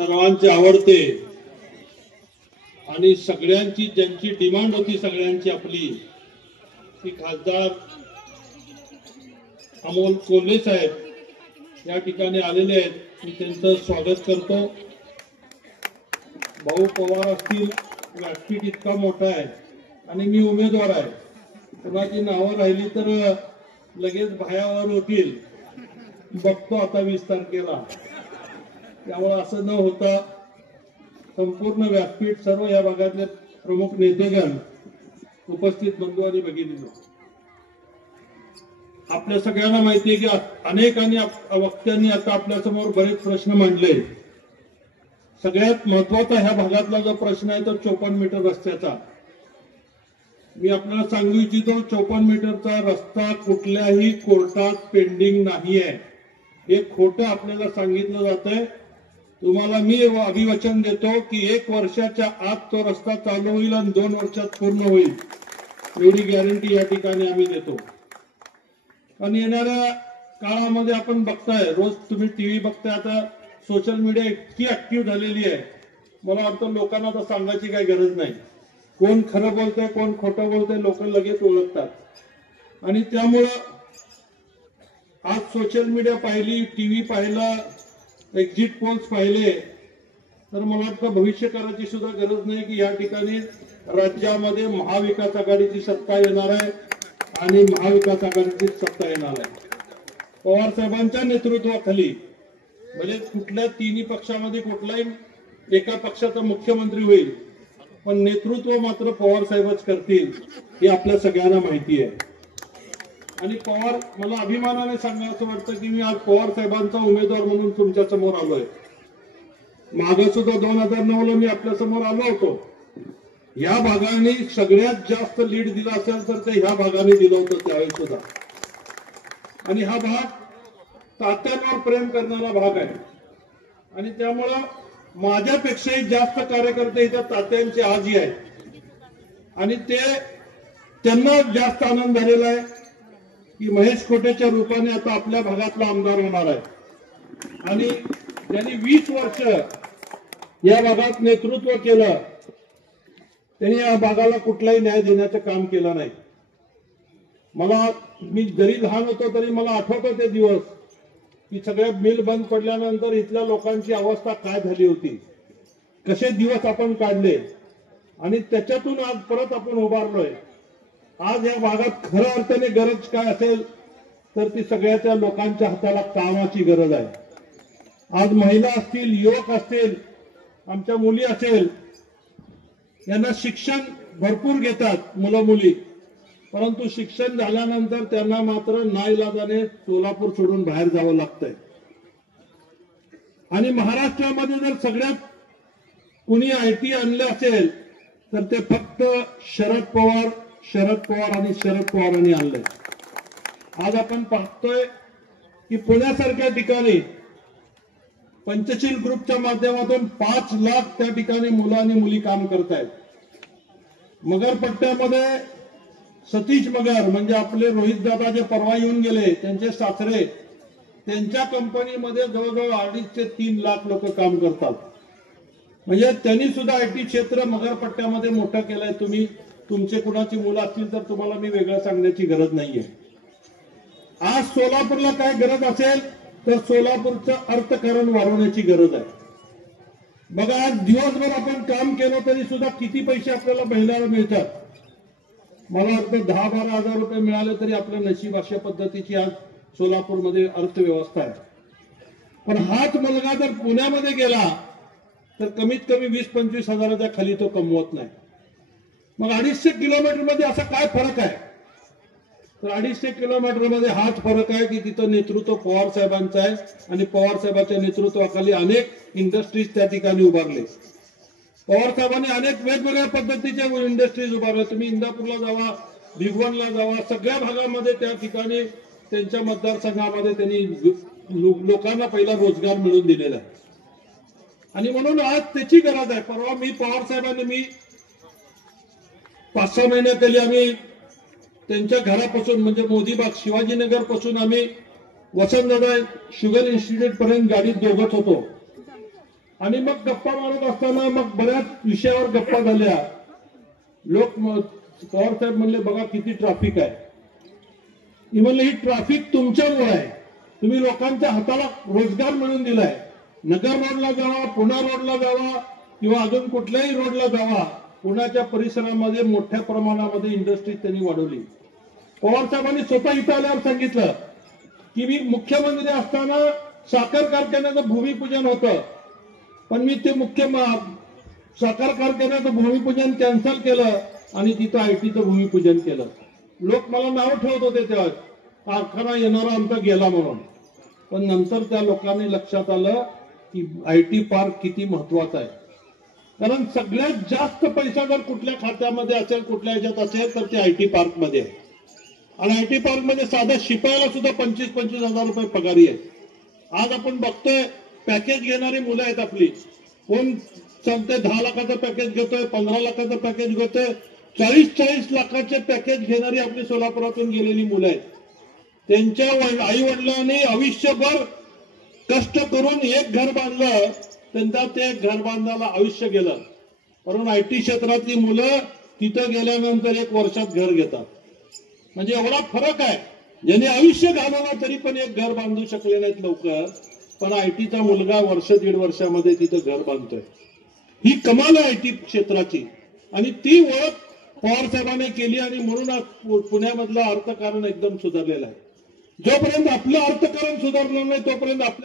सर्वांचे आवडते आणि सगळ्यांची ज्यांची डिमांड होती सगळ्यांची आपली ती खासदार अमोल कोल्हे साहेब या ठिकाणी आलेले आहेत. मी त्यांचं स्वागत करतो. भाऊ पवार असतील, व्यासपीठ इतका मोठा आहे आणि मी उमेदवार आहे. कोणाची नावं राहिली तर लगेच भायावर होतील. बघतो आता 20 तारखेला. त्यामुळे असं न होता संपूर्ण व्यासपीठ सर्व या भागातले प्रमुख नेतेगण, उपस्थित बंधू आणि भगिनींनो, आपल्या सगळ्यांना माहिती आहे की अनेकांनी वक्त्यांनी आता आपल्या समोर बरेच प्रश्न मांडले. सगळ्यात महत्वाचा ह्या भागातला जो प्रश्न आहे तो 54 मीटर रस्त्याचा. मी आपल्याला सांगू इच्छितो, 54 मीटरचा रस्ता कुठल्याही कोर्टात पेंडिंग नाहीये. हे खोटं आपल्याला सांगितलं जातंय. तुम्हाला मी अभिवचन देतो की 1 वर्षाच्या आत तो रस्ता चालू होईल आणि 2 वर्षात पूर्ण होईल, एवढी गॅरंटी या ठिकाणी आम्ही देतो. आणि येणाऱ्या काळामध्ये आपण बघताय, रोज तुम्ही टीव्ही बघताय, आता सोशल मीडिया इतकी ऍक्टिव्ह झालेली आहे, मला वाटतं लोकांना आता सांगायची काही गरज नाही. कोण खरं बोलतंय कोण खोटं बोलतंय लोक लगेच ओळखतात. आणि त्यामुळं आज सोशल मीडिया पाहिली, टीव्ही पाहिला, एक्झिट पोल्स पाहिले, तर मला वाटतं भविष्य करायची सुद्धा गरज नाही की या ठिकाणी राज्यामध्ये महाविकास आघाडीची सत्ता येणार आहे आणि महाविकास आघाडीची सत्ता येणार आहे. पवार साहेबांच्या नेतृत्वाखाली म्हणजे कुठल्या तिन्ही पक्षामध्ये कुठलाही एका पक्षाचा मुख्यमंत्री होईल, पण नेतृत्व मात्र पवार साहेबच करतील हे आपल्या सगळ्यांना माहिती आहे. आणि पवार, मला अभिमानाने सांगायचं वाटतं की मी आज पवार साहेबांचा उमेदवार म्हणून तुमच्या समोर आलोय. मागे सुद्धा 2009ला मी आपल्या समोर आलो होतो. या भागाने सगळ्यात जास्त लीड दिला असेल तर ते ह्या भागाने दिलं होतं त्यावेळी सुद्धा. आणि हा भाग तात्यांवर प्रेम करणारा भाग आहे आणि त्यामुळं माझ्यापेक्षाही जास्त कार्यकर्ते इथं तात्यांचे आजी आहेत. आणि त्यांना जास्त आनंद झालेला आहे की महेश कोटेच्या रूपाने आता आपल्या भागातला आमदार होणार आहे. आणि त्यांनी 20 वर्ष या भागात नेतृत्व केलं. त्यांनी या भागाला कुठलाही न्याय देण्याचं काम केलं नाही. मी जरी लहान होतो तरी मला आठवतो ते दिवस की सगळ्या मिल बंद पडल्यानंतर इथल्या लोकांची अवस्था काय झाली होती, कसे दिवस आपण काढले आणि त्याच्यातून आज परत आपण उभारलोय. आज या भागात खऱ्या अर्थाने गरज काय असेल तर ती सगळ्याच्या लोकांच्या हाताला कामाची गरज आहे. आज महिला असतील, युवक असतील, आमच्या मुली असेल, यांना शिक्षण भरपूर घेतात मुलं मुली, परंतु शिक्षण झाल्यानंतर त्यांना मात्र नाईलाजाने सोलापूर सोडून बाहेर जावं लागतंय. आणि महाराष्ट्रामध्ये जर सगळ्यात कुणी आयटी आणलं असेल तर ते फक्त शरद पवार आणि शरद पवारांनी आणलंय. आज आपण पाहतोय की पुण्यासारख्या ठिकाणी पंचशील ग्रुपच्या माध्यमातून 5 लाख त्या ठिकाणी मुलं आणि मुली काम करतायत. मगरपट्ट्यामध्ये सतीश मगर म्हणजे आपले रोहित दादा जे परवा येऊन गेले, त्यांचे सासरे, त्यांच्या कंपनीमध्ये जवळजवळ 2.5 ते 3 लाख लोक काम करतात. म्हणजे त्यांनी सुद्धा आयटी क्षेत्र मगरपट्ट्यामध्ये मोठं केलंय. तुमचे कुणाची मुलं असतील तर तुम्हाला मी वेगळं सांगण्याची गरज नाहीये. आज सोलापूरला काय गरज असेल तर सोलापूरचं अर्थकारण वाढवण्याची गरज आहे. बघा, आज दिवसभर आपण काम केलं तरी सुद्धा किती पैसे आपल्याला महिन्याला मिळतात. मला वाटतं 10-12 हजार रुपये मिळाले तरी आपलं नशीब, अशा पद्धतीची आज सोलापूरमध्ये अर्थव्यवस्था आहे. पण हाच मुलगा जर पुण्यामध्ये गेला तर कमीत कमी 20-25 हजाराच्या खाली तो कमवत नाही. मग 250 किलोमीटर मध्ये असा काय फरक आहे? तर 250 किलोमीटर मध्ये हाच फरक आहे की तिथं नेतृत्व पवार साहेबांचं आहे आणि पवार साहेबांच्या नेतृत्वाखाली अनेक इंडस्ट्रीज त्या ठिकाणी उभारले. पवार साहेबांनी अनेक वेगवेगळ्या पद्धतीच्या इंडस्ट्रीज उभारल्या. तुम्ही इंदापूरला जावा, भिगवणला जावा, सगळ्या भागामध्ये त्या ठिकाणी त्यांच्या मतदारसंघामध्ये त्यांनी लोकांना पहिला रोजगार मिळवून दिलेला आहे. आणि म्हणून आज त्याची गरज आहे. परवा पवार साहेबांनी 5-6 महिन्याखाली आम्ही त्यांच्या घरापासून म्हणजे मोदीबाग शिवाजीनगर पासून आम्ही वसंतदादा शुगर इन्स्टिट्यूट पर्यंत गाडीत दोघत होतो. आणि मग गप्पा मारत असताना मग बऱ्याच विषयावर गप्पा झाल्या. लोक पवार साहेब म्हणले बघा किती ट्रॅफिक आहे. मी म्हणलं ही ट्रॅफिक तुमच्यामुळे आहे. तुम्ही लोकांच्या हाताला रोजगार मिळवून दिलाय. नगर रोडला जावा, पुणा रोडला जावा किंवा अजून कुठल्याही रोडला जावा, पुण्याच्या परिसरामध्ये मोठ्या प्रमाणामध्ये इंडस्ट्री त्यांनी वाढवली. पवार साहेबांनी स्वतः इथं आल्यावर सांगितलं की मी मुख्यमंत्री असताना साखर कारखान्याचं भूमिपूजन होतं, पण मी ते साखर कारखान्याचं भूमिपूजन कॅन्सल केलं आणि तिथं आयटीचं भूमिपूजन केलं. लोक मला नाव ठेवत होते तेव्हा कारखाना येणारा आमचा गेला म्हणून. पण नंतर त्या लोकांनी लक्षात आलं की आयटी पार्क किती महत्वाचा आहे. कारण सगळ्यात जास्त पैसा जर कुठल्या खात्यामध्ये असेल, कुठल्या ह्याच्यात असेल तर ते आयटी पार्क मध्ये आहे. आणि आयटी पार्क मध्ये साधा शिपायाला सुद्धा 25-25 हजार रुपये पगारी आहे. आज आपण बघतोय पॅकेज घेणारी मुलं आहेत आपली. कोण सांगते 10 लाखाचं पॅकेज घेतोय, 15 लाखाचं पॅकेज घेतोय, 40-40 लाखाचे पॅकेज घेणारी आपली सोलापुरातून गेलेली मुलं आहेत. त्यांच्या आई वडिलांनी आयुष्यभर कष्ट करून एक घर बांधलं, त्यांचा ते घर बांधायला आयुष्य गेलं. म्हणून आयटी क्षेत्रातली मुलं तिथं गेल्यानंतर 1 वर्षात घर घेतात. म्हणजे एवढा फरक आहे. ज्याने आयुष्य घालवलं तरी पण एक घर बांधू शकले नाहीत लवकर, पण आयटीचा मुलगा 1-1.5 वर्षामध्ये तिथं घर बांधतोय. ही कमाल आहे आयटी क्षेत्राची. आणि ती ओळख पवार साहेबांनी केली आणि म्हणून आज पुण्यामधलं अर्थकारण एकदम सुधारलेलं आहे. जोपर्यंत आपलं अर्थकारण सुधारलं नाही तोपर्यंत